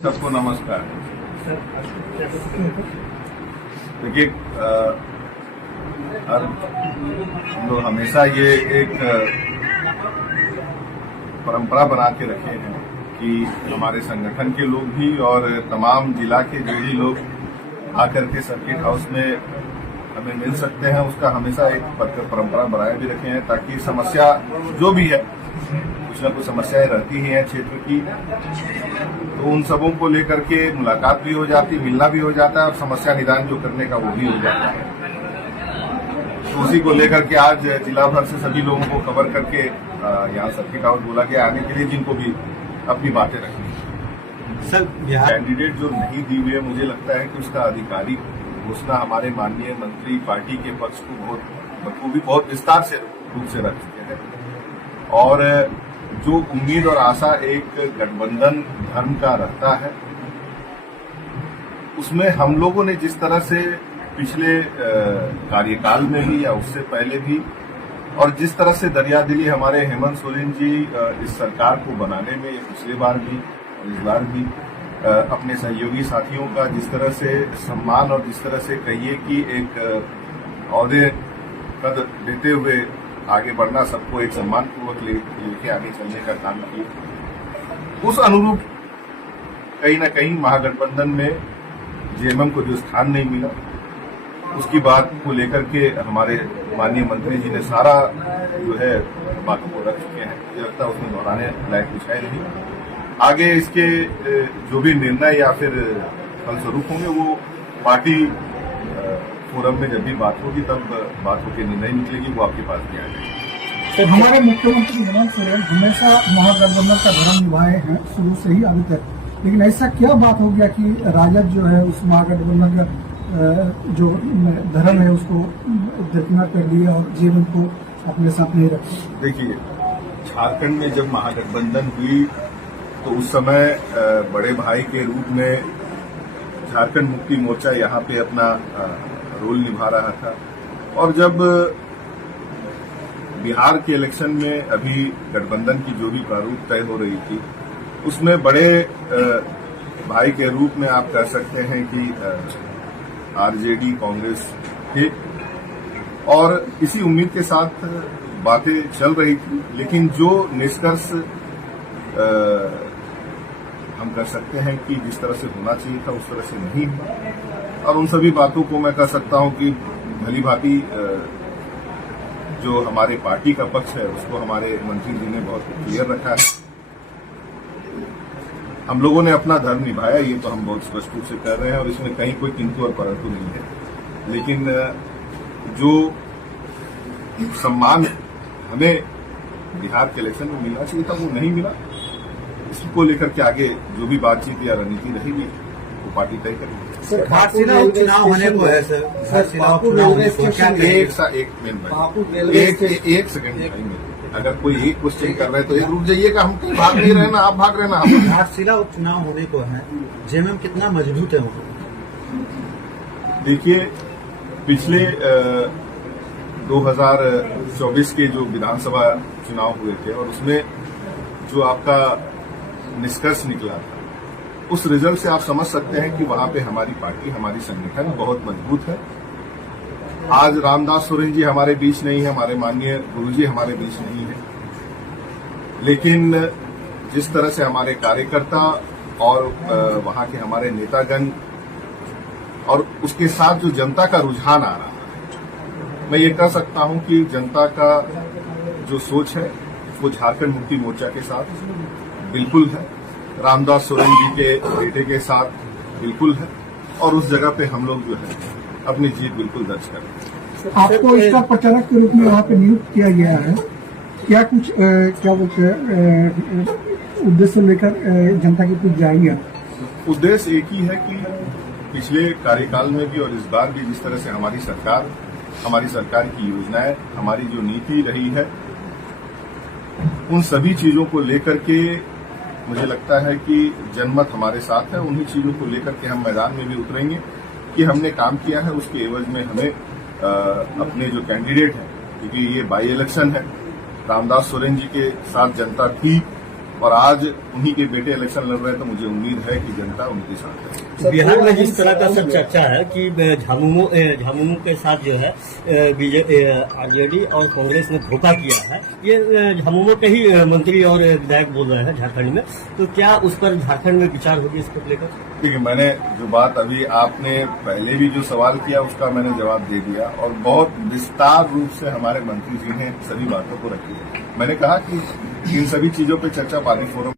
सबको नमस्कार। देखिए, हम लोग हमेशा ये एक परंपरा बना के रखे हैं कि हमारे संगठन के लोग भी और तमाम जिला के जो भी लोग आकर के सर्किट हाउस में हमें मिल सकते हैं, उसका हमेशा एक परंपरा बनाए भी रखे हैं, ताकि समस्या जो भी है, कुछ न कुछ समस्याएं रहती ही हैं क्षेत्र की, तो उन सबों को लेकर के मुलाकात भी हो जाती, मिलना भी हो जाता है और समस्या निदान जो करने का वो भी हो जाता है। तो उसी को लेकर के आज जिला भर से सभी लोगों को कवर करके यहाँ सर्किट हाउस बोला गया आने के लिए, जिनको भी अपनी बातें रखनी। सर, कैंडिडेट जो नहीं दी हुई है, मुझे लगता है कि उसका आधिकारिक घोषणा हमारे माननीय मंत्री पार्टी के पक्ष को बखूबी बहुत विस्तार से रूप से रख चुके हैं। और जो उम्मीद और आशा एक गठबंधन धर्म का रहता है, उसमें हम लोगों ने जिस तरह से पिछले कार्यकाल में भी या उससे पहले भी, और जिस तरह से दरियादिली हमारे हेमंत सोरेन जी इस सरकार को बनाने में पिछले बार भी और इस बार भी अपने सहयोगी साथियों का जिस तरह से सम्मान और जिस तरह से कहिए कि एक औहदे कद देते हुए आगे बढ़ना, सबको एक सम्मानपूर्वक लेके आगे चलने का काम किया, उस अनुरूप कहीं न कहीं महागठबंधन में जेएमएम को जो स्थान नहीं मिला, उसकी बात को लेकर के हमारे माननीय मंत्री जी ने सारा जो है बातों को रख चुके हैं। मुझे लगता है उसमें दोहराने लायक कुछ है नहीं। आगे इसके जो भी निर्णय या फिर फलस्वरूप होंगे, वो पार्टी फोरम में जब भी बात होगी तब बात होकर निर्णय निकलेगी, वो आपके पास भी आ जाएगी। तो हमारे मुख्यमंत्री हेमंत सोरेन हमेशा महागठबंधन का धर्म निभाए हैं शुरू से ही अभी तक, लेकिन ऐसा क्या बात हो गया कि राजद जो है उस महागठबंधन का जो धर्म है उसको दरकिनार कर दिया और जेएमएम को अपने साथ नहीं रखा? देखिए, झारखंड में जब महागठबंधन हुई तो उस समय बड़े भाई के रूप में झारखंड मुक्ति मोर्चा यहाँ पे अपना रोल निभा रहा था, और जब बिहार के इलेक्शन में अभी गठबंधन की जो भी प्रारूप तय हो रही थी, उसमें बड़े भाई के रूप में आप कह सकते हैं कि आरजेडी कांग्रेस थे, और इसी उम्मीद के साथ बातें चल रही थी, लेकिन जो निष्कर्ष हम कर सकते हैं कि जिस तरह से होना चाहिए था उस तरह से नहीं हुआ, और उन सभी बातों को मैं कह सकता हूं कि भली भांति जो हमारे पार्टी का पक्ष है उसको हमारे मंत्री जी ने बहुत क्लियर रखा है। हम लोगों ने अपना धर्म निभाया, ये तो हम बहुत स्पष्ट रूप से कर रहे हैं, और इसमें कहीं कोई किंतु और परंतु नहीं है। लेकिन जो सम्मान हमें बिहार के इलेक्शन में मिलना चाहिए था वो नहीं मिला, इसको लेकर के आगे जो भी बातचीत या रणनीति रहेगी वो पार्टी तय करेगी। घाटशिला उपचुनाव होने को है सर, घाटशिला उपचुनाव होने को क्या एक सेकंड, अगर कोई एक क्वेश्चन कर रहे हैं तो एक रुक जाइएगा, हम कहीं भाग नहीं रहे ना, आप भाग रहे ना। घाटशिला उपचुनाव होने को है, जेएमएम कितना मजबूत है वहाँ? देखिए, पिछले 2024 के जो विधानसभा चुनाव हुए थे और उसमें जो आपका निष्कर्ष निकला था, उस रिजल्ट से आप समझ सकते हैं कि वहां पे हमारी पार्टी, हमारी संगठन बहुत मजबूत है। आज रामदास सोरेन जी हमारे बीच नहीं है, हमारे माननीय गुरुजी हमारे बीच नहीं है, लेकिन जिस तरह से हमारे कार्यकर्ता और वहां के हमारे नेतागण और उसके साथ जो जनता का रुझान आ रहा है, मैं ये कह सकता हूं कि जनता का जो सोच है वो झारखंड मुक्ति मोर्चा के साथ बिल्कुल है, रामदास सोरेन जी के बेटे के साथ बिल्कुल है, और उस जगह पे हम लोग जो है अपनी जीत बिल्कुल दर्ज करें। आपको स्टार प्रचारक के रूप में वहाँ पे नियुक्त किया गया है, क्या कुछ क्या बोलते हैं उद्देश्य लेकर जनता की कुछ जाएंगे? उद्देश्य एक ही है कि पिछले कार्यकाल में भी और इस बार भी जिस तरह से हमारी सरकार की योजनाएं, हमारी जो नीति रही है, उन सभी चीजों को लेकर के मुझे लगता है कि जनमत हमारे साथ है। उन्हीं चीजों को लेकर के हम मैदान में भी उतरेंगे कि हमने काम किया है, उसके एवज में हमें अपने जो कैंडिडेट हैं, क्योंकि ये बाई इलेक्शन है, रामदास सोरेन जी के साथ जनता थी और आज उन्हीं के बेटे इलेक्शन लड़ रहे हैं, तो मुझे उम्मीद है कि जनता उनके साथ है। बिहार में जिस तरह का सब चर्चा है कि झामुमो के साथ जो है आरजेडी और कांग्रेस ने धोखा किया है, ये झामुमो के ही मंत्री और विधायक बोल रहे हैं झारखंड में, तो क्या उस पर झारखंड में विचार होगी इसको लेकर? देखिए, मैंने जो बात अभी आपने पहले भी जो सवाल किया उसका मैंने जवाब दे दिया और बहुत विस्तार रूप से हमारे मंत्री जी ने सभी बातों को रखी है। मैंने कहा कि इन सभी चीजों पर चर्चा पार्टी फोरम